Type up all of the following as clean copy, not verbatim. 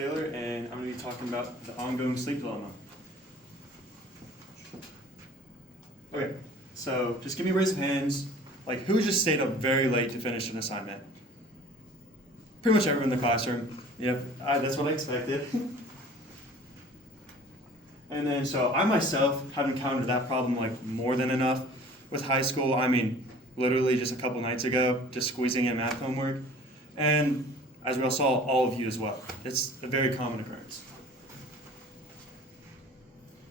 Taylor, and I'm going to be talking about the ongoing sleep dilemma. Okay, so just give me a raise of hands. Like, who just stayed up very late to finish an assignment? Pretty much everyone in the classroom. Yep, that's what I expected. And then, so I myself have encountered that problem like more than enough. With high school, I mean, literally just a couple nights ago, just squeezing in math homework. And as we all saw, all of you as well. It's a very common occurrence.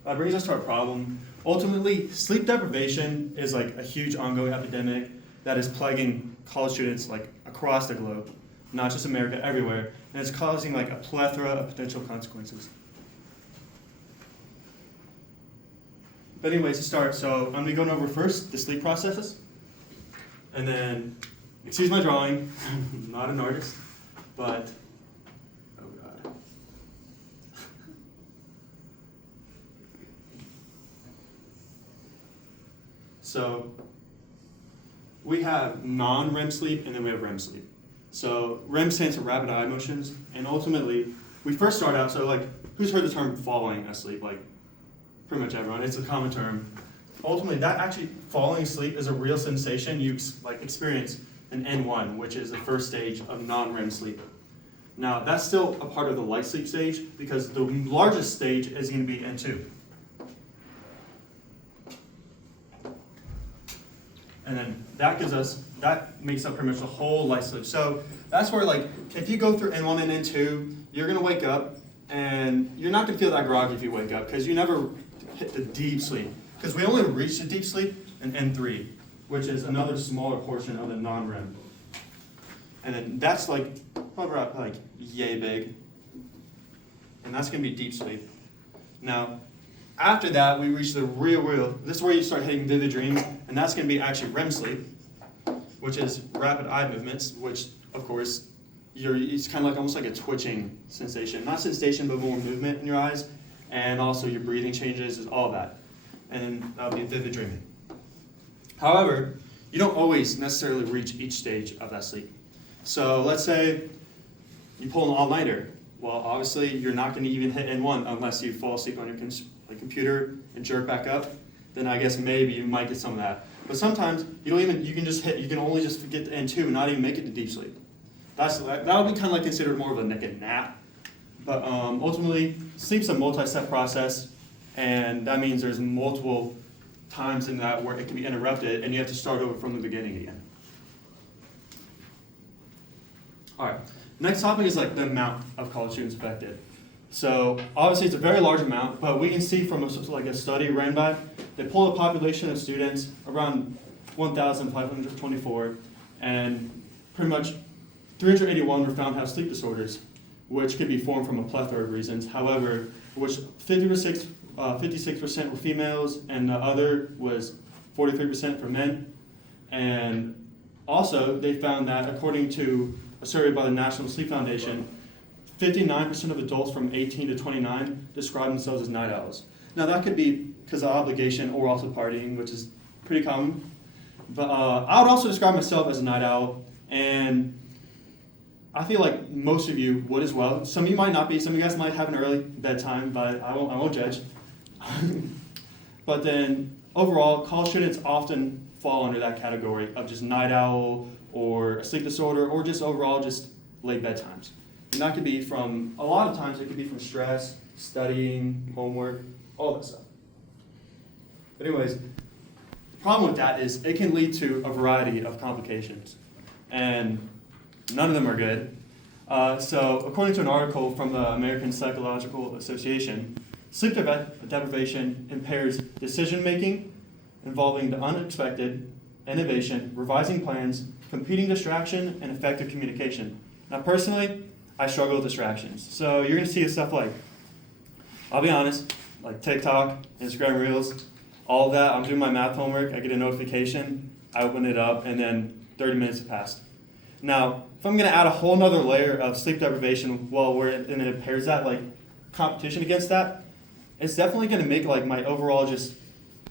That brings us to our problem. Ultimately, sleep deprivation is like a huge ongoing epidemic that is plaguing college students like across the globe, not just America, everywhere, and it's causing like a plethora of potential consequences. But anyways, to start, so I'm going to be going over first the sleep processes, and then, excuse my drawing, I'm not an artist, but, oh god. So, we have non-REM sleep, and then we have REM sleep. So, REM stands for rapid eye motions, and ultimately, we first start out, so like, who's heard the term falling asleep? Like, pretty much everyone, it's a common term. Ultimately, that actually falling asleep is a real sensation you like experience in N1, which is the first stage of non-REM sleep. Now, that's still a part of the light sleep stage because the largest stage is going to be N2. And then that makes up pretty much the whole light sleep. So that's where, like, if you go through N1 and N2, you're going to wake up and you're not going to feel that groggy if you wake up because you never hit the deep sleep. Because we only reach the deep sleep in N3, which is another smaller portion of the non-REM. And then that's like, probably about like yay big. And that's going to be deep sleep. Now, after that, we reach the real, this is where you start hitting vivid dreams, and that's going to be actually REM sleep, which is rapid eye movements, which, of course, it's kind of like almost like a twitching sensation. Not sensation, but more movement in your eyes, and also your breathing changes, all that. And that'll be vivid dreaming. However, you don't always necessarily reach each stage of that sleep. So let's say you pull an all-nighter. Well, obviously, you're not going to even hit N1 unless you fall asleep on your computer and jerk back up. Then I guess maybe you might get some of that. But sometimes you can only just get to N2 and not even make it to deep sleep. That would be kind of like considered more of a nap. But ultimately, sleep's a multi-step process, and that means there's multiple times in that where it can be interrupted, and you have to start over from the beginning again. All right, next topic is like the amount of college students affected. So obviously it's a very large amount, but we can see from a study ran by, they pulled a population of students around 1,524, and pretty much 381 were found to have sleep disorders, which could be formed from a plethora of reasons. However, which 56% were females, and the other was 43% for men. And also, they found that according to a survey by the National Sleep Foundation, 59% of adults from 18 to 29 describe themselves as night owls. Now, that could be because of obligation or also partying, which is pretty common. But I would also describe myself as a night owl, and I feel like most of you would as well. Some of you might not be. Some of you guys might have an early bedtime, but I won't judge. But then overall, college students often fall under that category of just night owl or a sleep disorder or just overall just late bedtimes. And that could be from, a lot of times it could be from stress, studying, homework, all that stuff. But anyways, the problem with that is it can lead to a variety of complications. And none of them are good. So according to an article from the American Psychological Association, sleep deprivation impairs decision-making involving the unexpected, innovation, revising plans, competing distraction, and effective communication. Now personally, I struggle with distractions. So you're going to see stuff like, I'll be honest, like TikTok, Instagram Reels, all of that. I'm doing my math homework, I get a notification, I open it up, and then 30 minutes have passed. Now, if I'm going to add a whole nother layer of sleep deprivation and it impairs that, like competition against that, it's definitely going to make like my overall just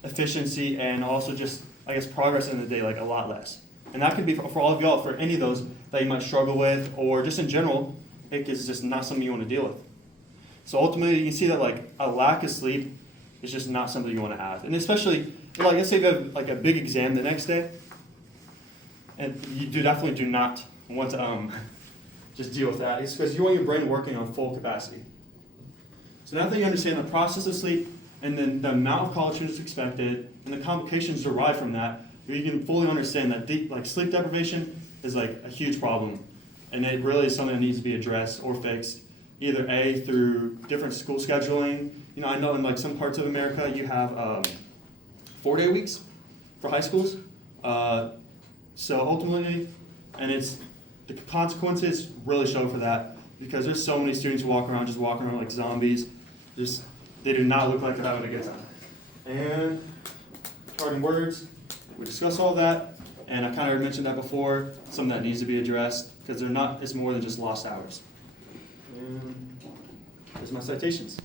efficiency and also just, I guess, progress in the day like a lot less. And that could be for all of y'all, for any of those that you might struggle with, or just in general, it is just not something you want to deal with. So ultimately, you can see that like a lack of sleep is just not something you want to have. And especially, like let's say you have like a big exam the next day, and you definitely do not want to just deal with that. It's because you want your brain working on full capacity. So now that you understand the process of sleep, and then the amount of college students expected, and the complications derived from that, you can fully understand that like sleep deprivation is like a huge problem, and it really is something that needs to be addressed or fixed, either A, through different school scheduling. You know, I know in like some parts of America you have 4-day weeks for high schools. So ultimately, and the consequences really show for that, because there's so many students who walking around like zombies. They do not look like they're having a good time. And parting words, we discussed all that, and I kind of mentioned that before, something that needs to be addressed, because it's more than just lost hours. And there's my citations.